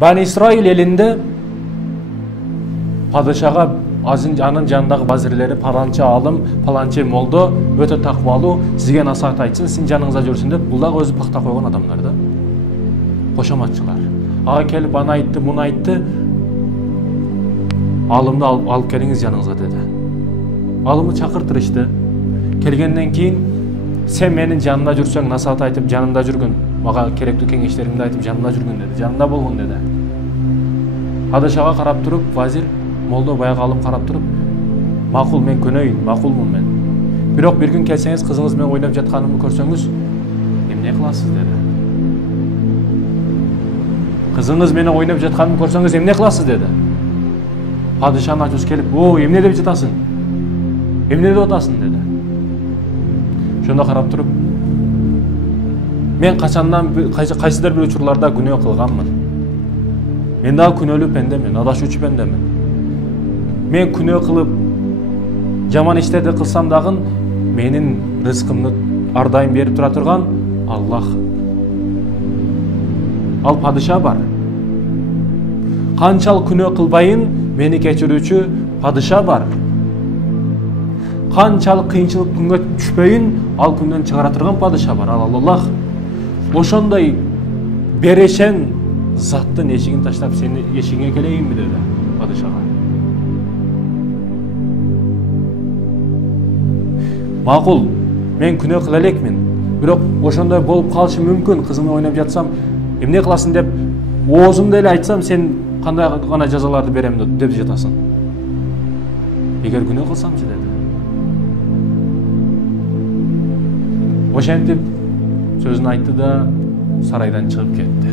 Bani İsrail elinde padişaha anın janındагы вазирлери паланча алым, паланча молдо, өтө таквалуу, сизге насаат айтсын, сизин жаныңызда жүрсүн деп, бул дагы өзү пакта койгон адамдар да. Кошоматчылар. Ага келип аны айтты, муну айтты. Алымды алып келиңиз жаныңызга деди. Алымды чакыртырышты. Келгенден кийин сен менин жанымда жүрсөң, насаат айтып жанымда жүргүн, мага керектүү кеңештеримди айтып жанымда жүргүн деди. Жанымда болгон деди. Падышага карап туруп, вазир молдо баягы алым карап туруп, макул мен көнөйүн, макулмун мен. Бирок бир күн келсеңиз, кызыңыз менен ойноп жатканымды көрсөңүз, эмне кыласыз деди. Кызыңыз менен ойноп жатканымды көрсөңүз, эмне кыласыз деди. Падышанын ачуусу келип, "О, эмне деп жатасың? Эмне деп атасың?" деди. Шондо карап туруп, "Мен качандан кайсыдыр бир учурларда күнөө кылганмын. Мен дагы күнөөлүү пендемин, адашуучу пендемин. Мен күнөө кылып, жаман иштерди кылсам дагы менин рызкымды ар дайым берип тура турган Аллах. Ал падыша бар. Канчалык күнөө кылбайын, мени кечирүүчү падыша бар. Канчалык кыйынчылык күнгө түшпөйүн, ал күндөн чыгара турган падыша бар, ал Аллах. Ошондой берешен заттын эшигин таштап, сени эшигиңе келейинби деди падышага. Макул, мен күнөө кыла элекмин. Бирок ошондой болуп калышы мүмкүн, кызым ойноп жатсам, эмне кыласың деп, оозумду эле айтсам, сен кандай гана жазаларды берем деп жатасың. Эгер күнөө кылсамчы деди. Ошентип сөзүн айтты да сарайдан чыгып кетти.